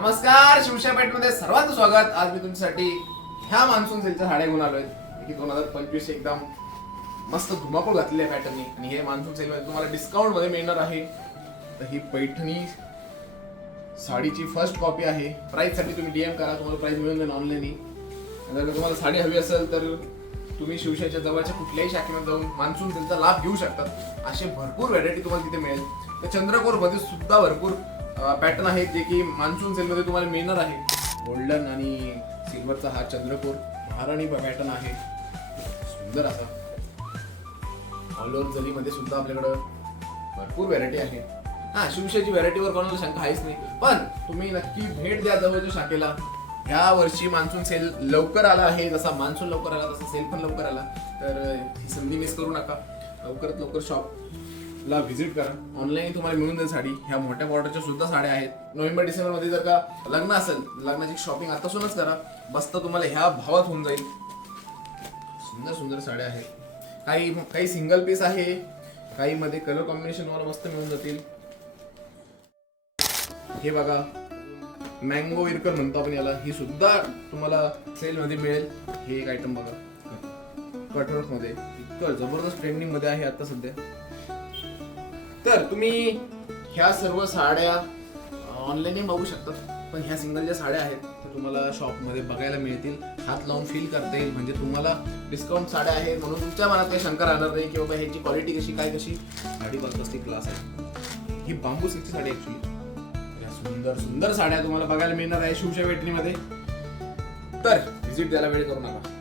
नमस्कार, शिवशाही पेठमध्ये सर्वांचं स्वागत. आज मी तुमच्यासाठी ह्या मान्सून सेलच्या साड्या घेऊन आलोय की 2025 एकदम मस्त धुमाकूळ घातलेली आहे पॅटर्ननी. आणि हे मान्सून सेल मध्ये तुम्हाला डिस्काउंट मध्ये मिळणार आहे. तर ही पैठणी साडीची फर्स्ट कॉपी आहे. प्राइस साठी तुम्ही डीएम करा, तुम्हाला प्राइस मिळून जाईल ऑनलाईन. जर तुम्हाला साडी हवी असेल तर तुम्ही शिवशाहीच्या जवळच्या कुठल्याही शाखेमध्ये जाऊन मान्सून सेलचा लाभ घेऊ शकतात. असे भरपूर व्हरायटी तुम्हाला तिथे मिळेल. तर चंद्रकोर मध्ये सुद्धा भरपूर पॅटर्न आहेत जे की मान्सून सेल मध्ये तुम्हाला मिळणार आहे. गोल्डन आणि सिल्वरचा हा चंद्रकोर महाराणी पॅटर्न आहे, सुंदर असा. ऑल ओव्हर जरी मध्ये सुद्धा आपल्याकडे भरपूर व्हरायटी आहे. हा, शिवशाहीची व्हरायटीवर कोणाला शंका आहेच नाही, पण तुम्ही नक्की भेट द्या जवळच्या शाखेला. ह्या वर्षी मान्सून सेल लवकर आला आहे. जसा मान्सून लवकर आला तसा सेल पण लवकर आला. तर ही संधी मिस करू नका. लवकरात लवकर शॉपला व्हिजिट करा. ऑनलाईन तुम्हाला मिळून जाईल साडी. ह्या मोठ्या बॉर्डरच्या सुद्धा साड्या आहेत. नोव्हेंबर डिसेंबर मध्ये जर का लग्न असेल, लग्नाची शॉपिंग आतापासूनच करा. मस्त तुम्हाला ह्या भावात होऊन जाईल. सुंदर सुंदर साड्या आहेत. काही सिंगल पीस आहे, काही मध्ये कलर कॉम्बिनेशन वर मस्त मिळून जातील. हे बघा, मँगो इरकल म्हणतो आपण याला. ही सुद्धा तुम्हाला सेल मध्ये मिळेल. हे एक आयटम बघा, कटवर्क मध्ये इतकं जबरदस्त ट्रेंडिंग मध्ये आहे आता सध्या. तर तुम्ही ह्या सर्व साड्या ऑनलाईन बघू शकता, पण ह्या सिंगल ज्या साड्या आहेत त्या तुम्हाला शॉप मध्ये बघायला मिळतील. हात लावून फील करता येईल. म्हणजे तुम्हाला डिस्काउंट साड्या आहेत म्हणून तुमच्या मनात काही शंका राहणार नाही की बाबा ह्याची क्वालिटी कशी काय कशी. साडी बघतच ती क्लास आहे. ही बांबू सिल्कची साडी ऍक्च्युली. सुंदर सुंदर साड्या तुम्हाला बघायला मिळणार आहे शिवशाही पेठणीमध्ये. तर व्हिजिट द्यायला वेळ करू नका.